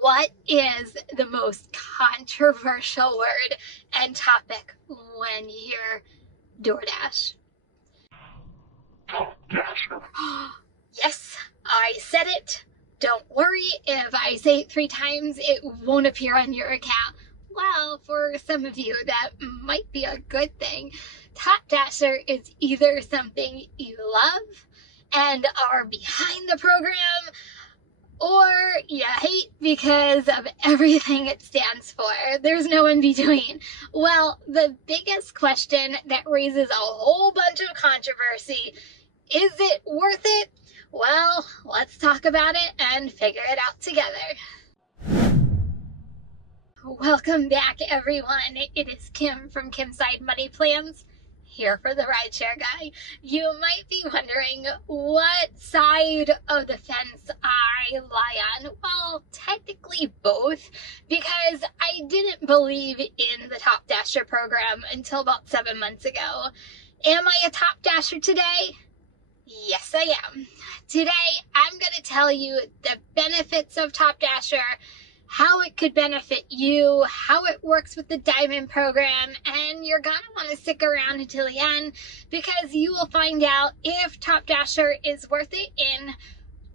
What is the most controversial word and topic when you hear DoorDash? DASHER. Yes, I said it. Don't worry, if I say it 3 times, it won't appear on your account. Well, for some of you, that might be a good thing. Top Dasher is either something you love and are behind the program, or you hate because of everything it stands for. There's no in between. Well, the biggest question that raises a whole bunch of controversy, is it worth it? Well, let's talk about it and figure it out together. Welcome back, everyone. It is Kim from Kim's Side Money Plans, here for the RideShare Guy. You might be wondering what side of the fence I lie on. Well, technically both, because I didn't believe in the Top Dasher program until about 7 months ago. Am I a Top Dasher today? Yes, I am. Today, I'm going to tell you the benefits of Top Dasher, how it could benefit you, how it works with the Diamond program, and you're going to want to stick around until the end because you will find out if Top Dasher is worth it in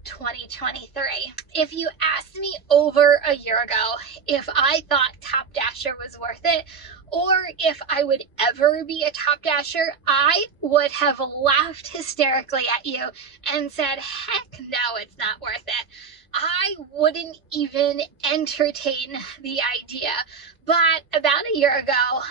2023. If you asked me over a year ago if I thought Top Dasher was worth it, or if I would ever be a Top Dasher, I would have laughed hysterically at you and said, heck no, it's not worth it. I wouldn't even entertain the idea. But about a year ago,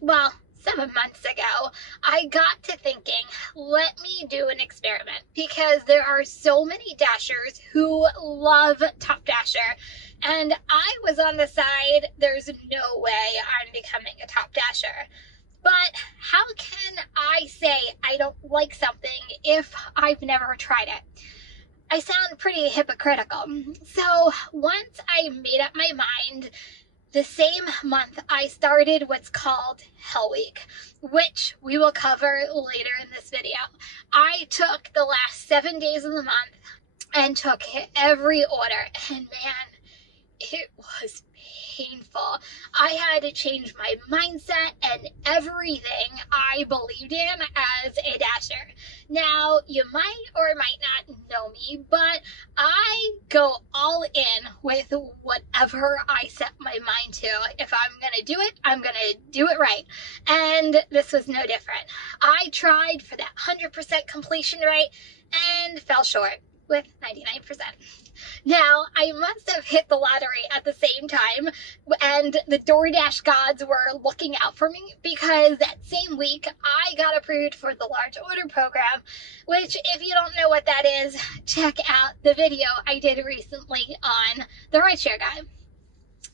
well, 7 months ago, I got to thinking, let me do an experiment, because there are so many Dashers who love Top Dasher, and I was on the side, there's no way I'm becoming a Top Dasher. But how can I say I don't like something if I've never tried it? I sound pretty hypocritical. So once I made up my mind, the same month I started what's called Hell Week, which we will cover later in this video. I took the last 7 days of the month and took every order, and man, it was painful. I had to change my mindset and everything I believed in as a Dasher. Now, you might or might not know me, but I go all in with whatever I set my mind to. If I'm going to do it, I'm going to do it right. And this was no different. I tried for that 100% completion rate and fell short with 99%. Now, I must have hit the lottery at the same time, and the DoorDash gods were looking out for me, because that same week, I got approved for the large order program, which, if you don't know what that is, check out the video I did recently on the RideShare Guy.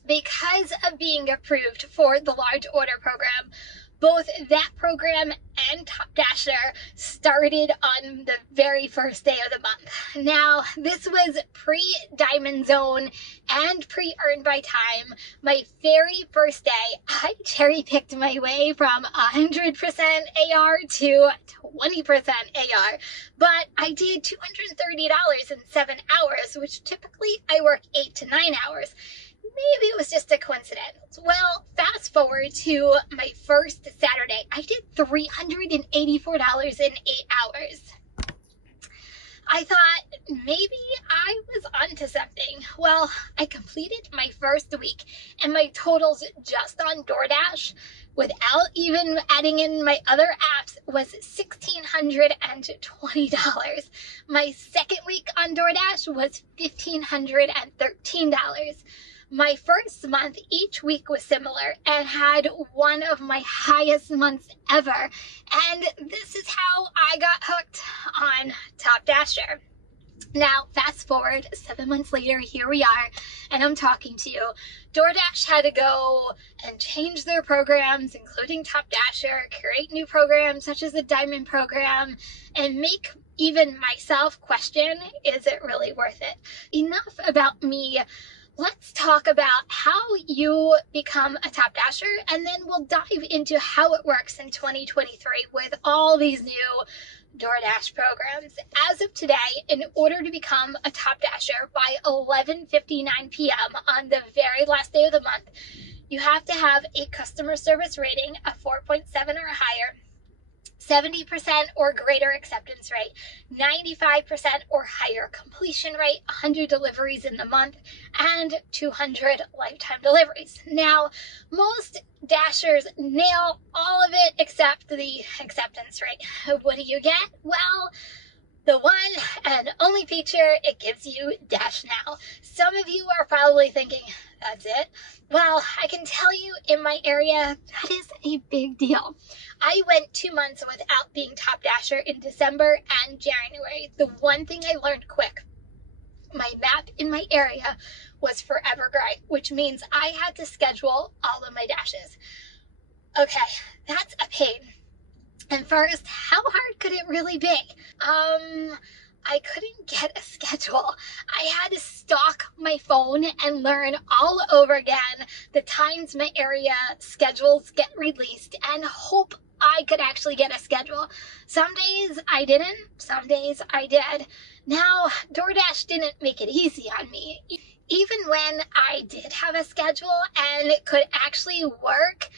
Because of being approved for the large order program, both that program and Top Dasher started on the very first day of the month. Now, this was pre-Diamond Zone and pre-Earned by Time. My very first day, I cherry-picked my way from 100% AR to 20% AR, but I did $230 in 7 hours, which typically I work 8 to 9 hours. Maybe it was just a coincidence. Well, fast forward to my first Saturday. I did $384 in 8 hours. I thought maybe I was onto something. Well, I completed my first week, and my totals just on DoorDash, without even adding in my other apps, was $1,620. My second week on DoorDash was $1,513. My first month, each week was similar and had one of my highest months ever. And this is how I got hooked on Top Dasher. Now, fast forward 7 months later, here we are, and I'm talking to you. DoorDash had to go and change their programs, including Top Dasher, create new programs such as the Diamond program, and make even myself question, is it really worth it? Enough about me. Let's talk about how you become a Top Dasher, and then we'll dive into how it works in 2023 with all these new DoorDash programs. As of today, in order to become a top dasher by 11:59 p.m. on the very last day of the month, you have to have a customer service rating of 4.7 or higher, 70% or greater acceptance rate, 95% or higher completion rate, 100 deliveries in the month, and 200 lifetime deliveries. Now, most dashers nail all of it except the acceptance rate. What do you get? Well, the one and only feature, it gives you Dash Now. Some of you are probably thinking, that's it? Well, I can tell you in my area, that is a big deal. I went 2 months without being top dasher in December and January. The one thing I learned quick, my map in my area was forever gray, which means I had to schedule all of my dashes. Okay, that's a pain. And first, how hard could it really be? I couldn't get a schedule. I had to stalk my phone and learn all over again the times my area schedules get released and hope I could actually get a schedule. Some days I didn't, some days I did. Now, DoorDash didn't make it easy on me. Even when I did have a schedule and it could actually work,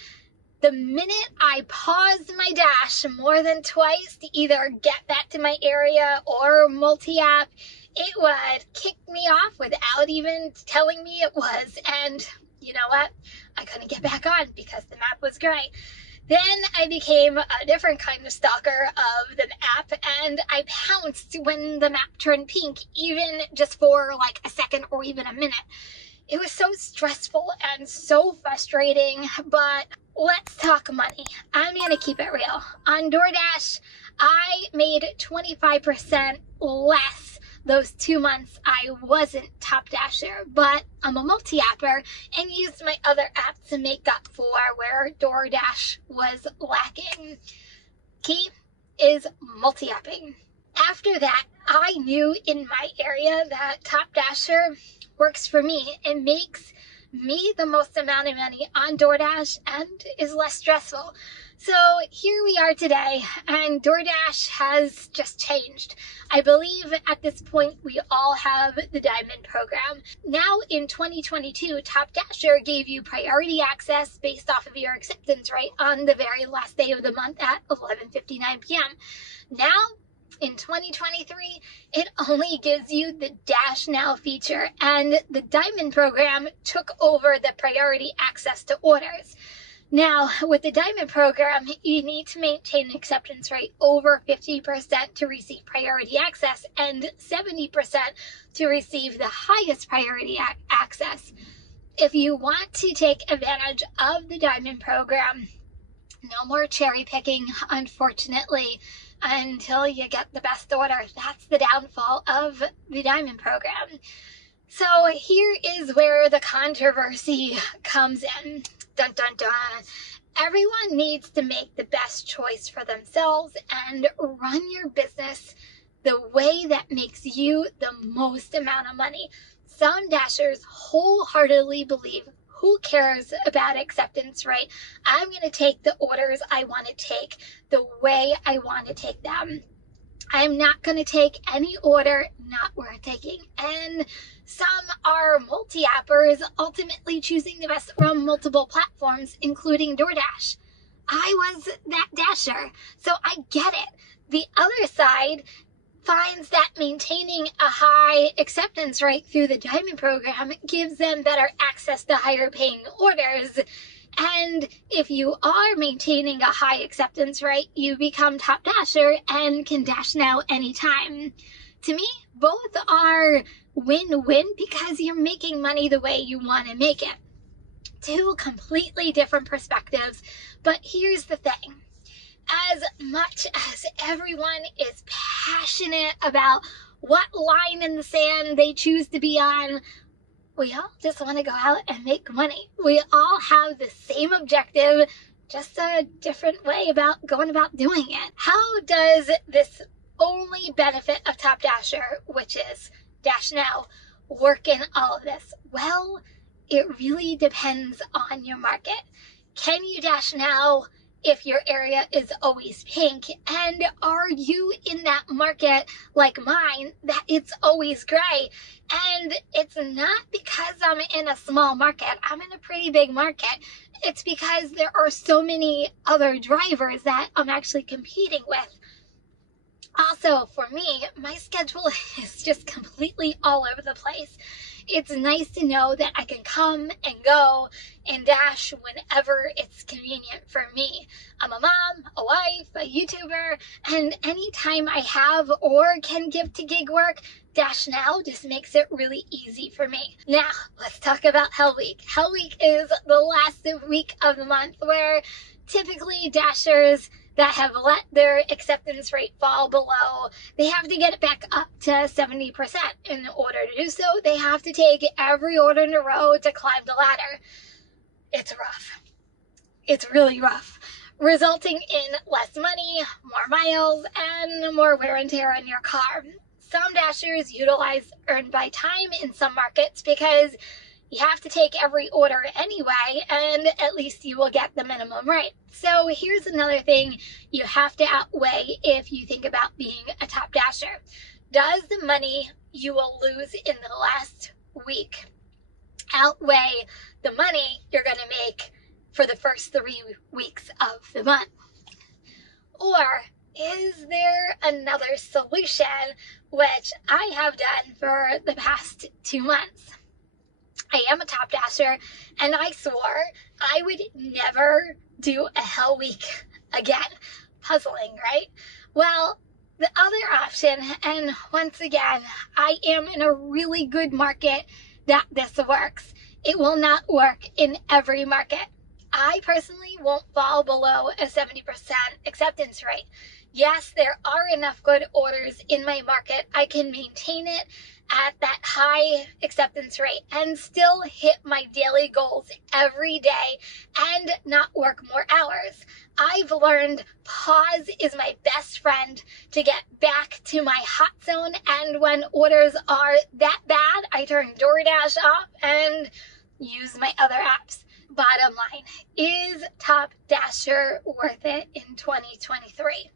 the minute I paused my dash more than twice to either get back to my area or multi-app, it would kick me off without even telling me it was. And you know what? I couldn't get back on because the map was gray. Then I became a different kind of stalker of the app, and I pounced when the map turned pink, even just for like a second or even a minute. It was so stressful and so frustrating, but let's talk money. I'm going to keep it real. On DoorDash, I made 25% less those 2 months I wasn't top dasher, but I'm a multi-apper and used my other apps to make up for where DoorDash was lacking. Key is multi-apping. After that, I knew in my area that top dasher works for me. It makes me the most amount of money on DoorDash and is less stressful. So here we are today, and DoorDash has just changed. I believe at this point we all have the Diamond program. Now in 2022, Top Dasher gave you priority access based off of your acceptance rate on the very last day of the month at 11:59 p.m. Now, in 2023, it only gives you the Dash Now feature, and the Diamond program took over the priority access to orders. Now, with the Diamond program, you need to maintain an acceptance rate over 50% to receive priority access and 70% to receive the highest priority access. If you want to take advantage of the Diamond program, no more cherry picking, unfortunately, until you get the best order. That's the downfall of the Diamond program. So here is where the controversy comes in. Dun, dun, dun. Everyone needs to make the best choice for themselves and run your business the way that makes you the most amount of money. Some dashers wholeheartedly believe, who cares about acceptance rate? I'm going to take the orders I want to take the way I want to take them. I'm not going to take any order not worth taking. And some are multi-appers, ultimately choosing the best from multiple platforms, including DoorDash. I was that dasher, so I get it. The other side finds that maintaining a high acceptance rate through the Diamond program gives them better access to higher paying orders. And if you are maintaining a high acceptance rate, you become top dasher and can dash now anytime. To me, both are win-win because you're making money the way you want to make it. Two completely different perspectives, but here's the thing. As much as everyone is passionate about what line in the sand they choose to be on, we all just want to go out and make money. We all have the same objective, just a different way about going about doing it. How does this only benefit of Top Dasher, which is Dash Now, work in all of this? Well, it really depends on your market. Can you dash now if your area is always pink? And are you in that market like mine that it's always gray? And it's not because I'm in a small market. I'm in a pretty big market. It's because there are so many other drivers that I'm actually competing with. Also, for me, my schedule is just completely all over the place. It's nice to know that I can come and go and dash whenever it's convenient for me. I'm a mom, a wife, a YouTuber, and anytime I have or can give to gig work, Dash Now just makes it really easy for me. Now, let's talk about Hell Week. Hell Week is the last week of the month where typically Dashers that have let their acceptance rate fall below, they have to get it back up to 70%. In order to do so, they have to take every order in a row to climb the ladder. It's rough. It's really rough, resulting in less money, more miles, and more wear and tear on your car. Some Dashers utilize earned by time in some markets because you have to take every order anyway, and at least you will get the minimum rate. So here's another thing you have to outweigh if you think about being a top Dasher. Does the money you will lose in the last week outweigh the money you're going to make for the first 3 weeks of the month? Or is there another solution, which I have done for the past 2 months? I am a top Dasher, and I swore I would never do a Hell Week again. Puzzling, right? Well, the other option, and once again, I am in a really good market that this works. It will not work in every market. I personally won't fall below a 70% acceptance rate. Yes, there are enough good orders in my market. I can maintain it at that high acceptance rate and still hit my daily goals every day and not work more hours. I've learned pause is my best friend to get back to my hot zone, and when orders are that bad, I turn DoorDash off and use my other apps. Bottom line, is Top Dasher worth it in 2023?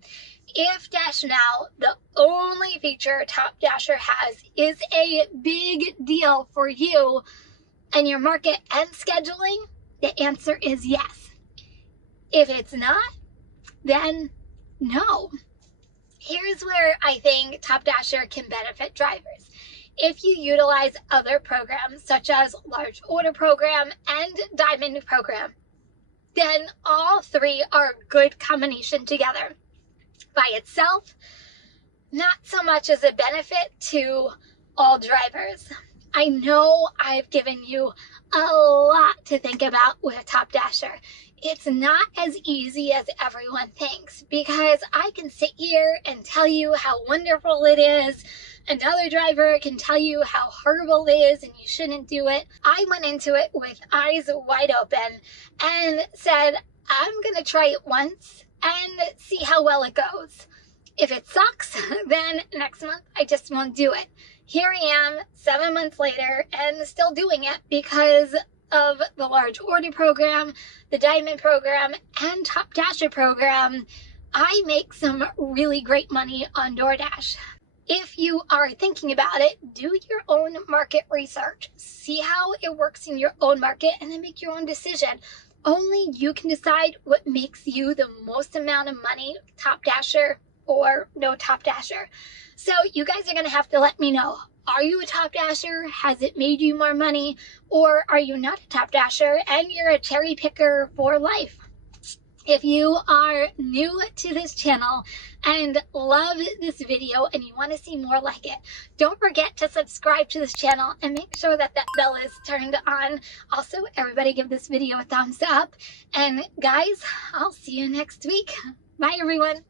If Dash Now, the only feature Top Dasher has, is a big deal for you and your market and scheduling, the answer is yes. If it's not, then no. Here's where I think Top Dasher can benefit drivers. If you utilize other programs such as Large Order Program and Diamond Program, then all three are a good combination together. By itself, not so much as a benefit to all drivers. I know I've given you a lot to think about with Top Dasher. It's not as easy as everyone thinks, because I can sit here and tell you how wonderful it is. Another driver can tell you how horrible it is and you shouldn't do it. I went into it with eyes wide open and said, I'm going to try it once and see how well it goes. If it sucks, then next month I just won't do it. Here I am 7 months later and still doing it because of the Large Order Program, the Diamond Program, and Top Dasher Program. I make some really great money on DoorDash. If you are thinking about it, do your own market research. See how it works in your own market and then make your own decision. Only you can decide what makes you the most amount of money, Top Dasher or no Top Dasher. So you guys are going to have to let me know. Are you a Top Dasher? Has it made you more money? Or are you not a Top Dasher and you're a cherry picker for life? If you are new to this channel and love this video and you want to see more like it, don't forget to subscribe to this channel and make sure that that bell is turned on. Also, everybody give this video a thumbs up. And guys, I'll see you next week. Bye, everyone.